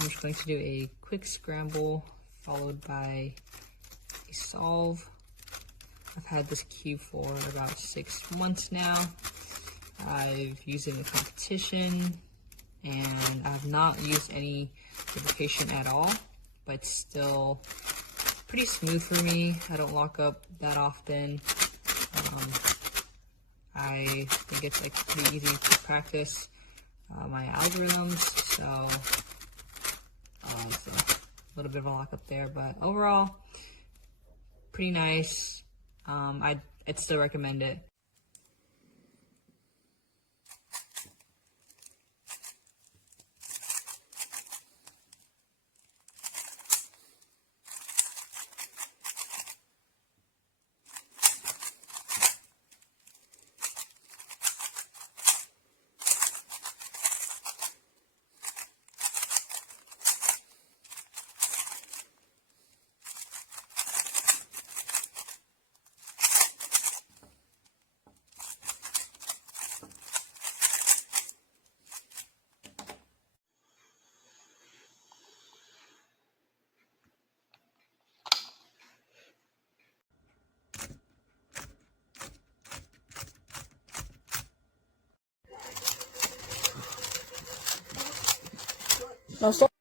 I'm just going to do a quick scramble followed by a solve. I've had this cube for about 6 months now. I've used it in competition, and I have not used any lubrication at all, but it's still pretty smooth for me. I don't lock up that often. I think it's like pretty easy to practice my algorithms, so it's a little bit of a lockup there, but overall, pretty nice. I'd still recommend it. No, stop.